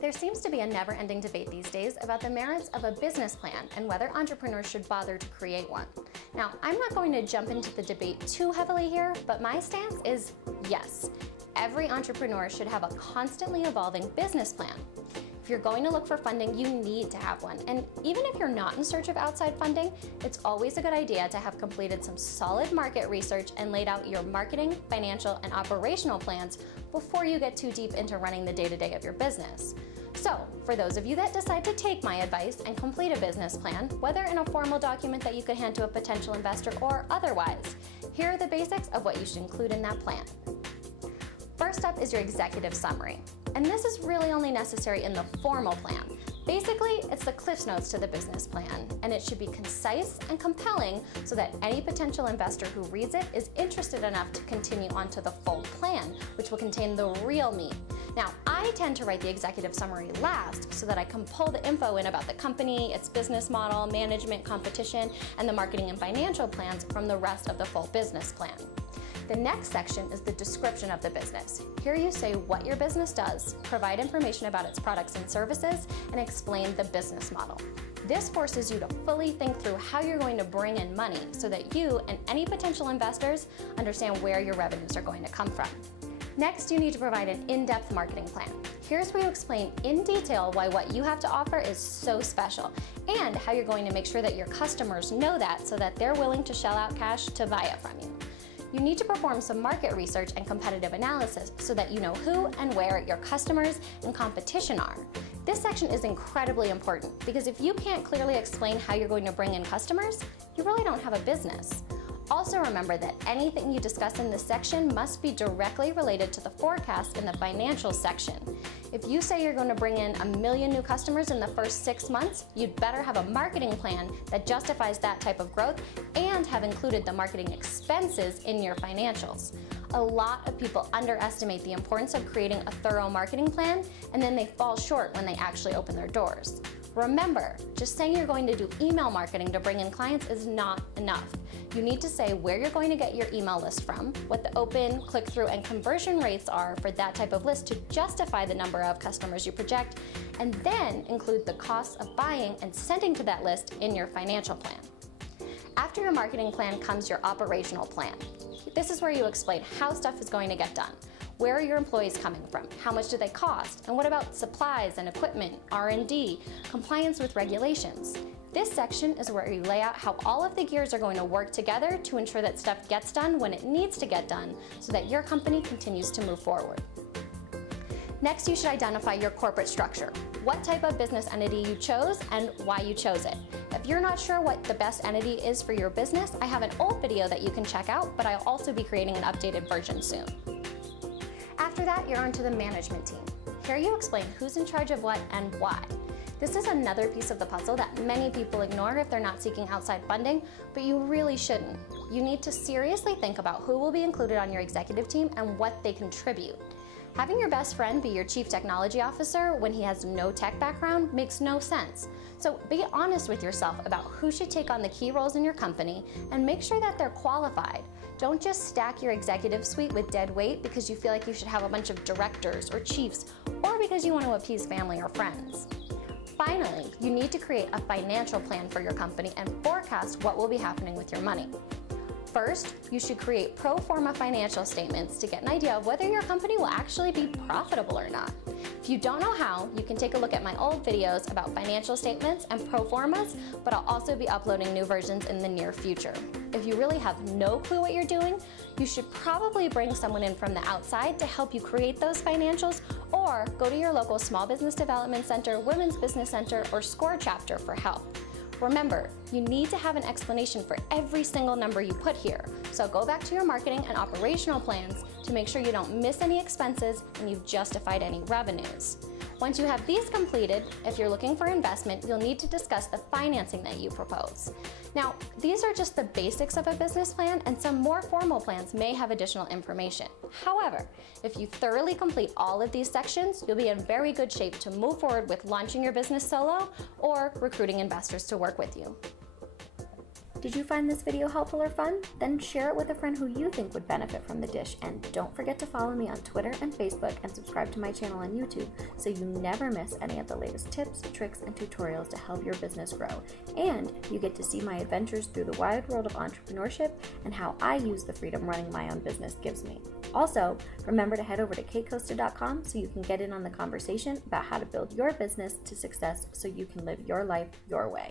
There seems to be a never-ending debate these days about the merits of a business plan and whether entrepreneurs should bother to create one. Now, I'm not going to jump into the debate too heavily here, but my stance is yes. Every entrepreneur should have a constantly evolving business plan. If you're going to look for funding, you need to have one. And even if you're not in search of outside funding, it's always a good idea to have completed some solid market research and laid out your marketing, financial, and operational plans before you get too deep into running the day-to-day of your business. So, for those of you that decide to take my advice and complete a business plan, whether in a formal document that you could hand to a potential investor or otherwise, here are the basics of what you should include in that plan. First up is your executive summary. And this is really only necessary in the formal plan. Basically, it's the Cliff's Notes to the business plan, and it should be concise and compelling so that any potential investor who reads it is interested enough to continue on to the full plan, which will contain the real meat. Now, I tend to write the executive summary last so that I can pull the info in about the company, its business model, management, competition, and the marketing and financial plans from the rest of the full business plan. The next section is the description of the business. Here you say what your business does, provide information about its products and services, and explain the business model. This forces you to fully think through how you're going to bring in money so that you and any potential investors understand where your revenues are going to come from. Next, you need to provide an in-depth marketing plan. Here's where you explain in detail why what you have to offer is so special and how you're going to make sure that your customers know that so that they're willing to shell out cash to buy it from you. You need to perform some market research and competitive analysis so that you know who and where your customers and competition are. This section is incredibly important because if you can't clearly explain how you're going to bring in customers, you really don't have a business. Also remember that anything you discuss in this section must be directly related to the forecast in the financial section. If you say you're going to bring in 1 million new customers in the first 6 months, you'd better have a marketing plan that justifies that type of growth and have included the marketing expenses in your financials. A lot of people underestimate the importance of creating a thorough marketing plan, and then they fall short when they actually open their doors. Remember, just saying you're going to do email marketing to bring in clients is not enough. You need to say where you're going to get your email list from, what the open, click-through, and conversion rates are for that type of list to justify the number of customers you project, and then include the costs of buying and sending to that list in your financial plan. After your marketing plan comes your operational plan. This is where you explain how stuff is going to get done. Where are your employees coming from? How much do they cost? And what about supplies and equipment, R&D, compliance with regulations? This section is where you lay out how all of the gears are going to work together to ensure that stuff gets done when it needs to get done so that your company continues to move forward. Next, you should identify your corporate structure, what type of business entity you chose and why you chose it. If you're not sure what the best entity is for your business, I have an old video that you can check out, but I'll also be creating an updated version soon. After that, you're onto the management team. Here you explain who's in charge of what and why. This is another piece of the puzzle that many people ignore if they're not seeking outside funding, but you really shouldn't. You need to seriously think about who will be included on your executive team and what they contribute. Having your best friend be your chief technology officer when he has no tech background makes no sense. So be honest with yourself about who should take on the key roles in your company and make sure that they're qualified. Don't just stack your executive suite with dead weight because you feel like you should have a bunch of directors or chiefs or because you want to appease family or friends. Finally, you need to create a financial plan for your company and forecast what will be happening with your money. First, you should create pro forma financial statements to get an idea of whether your company will actually be profitable or not. If you don't know how, you can take a look at my old videos about financial statements and pro formas, but I'll also be uploading new versions in the near future. If you really have no clue what you're doing, you should probably bring someone in from the outside to help you create those financials, or go to your local Small Business Development Center, Women's Business Center, or SCORE chapter for help. Remember, you need to have an explanation for every single number you put here, so go back to your marketing and operational plans to make sure you don't miss any expenses and you've justified any revenues. Once you have these completed, if you're looking for investment, you'll need to discuss the financing that you propose. Now, these are just the basics of a business plan, and some more formal plans may have additional information. However, if you thoroughly complete all of these sections, you'll be in very good shape to move forward with launching your business solo or recruiting investors to work with you. Did you find this video helpful or fun? Then share it with a friend who you think would benefit from the dish, and don't forget to follow me on Twitter and Facebook and subscribe to my channel on YouTube so you never miss any of the latest tips, tricks, and tutorials to help your business grow. And you get to see my adventures through the wide world of entrepreneurship and how I use the freedom running my own business gives me. Also, remember to head over to CateCosta.com so you can get in on the conversation about how to build your business to success so you can live your life your way.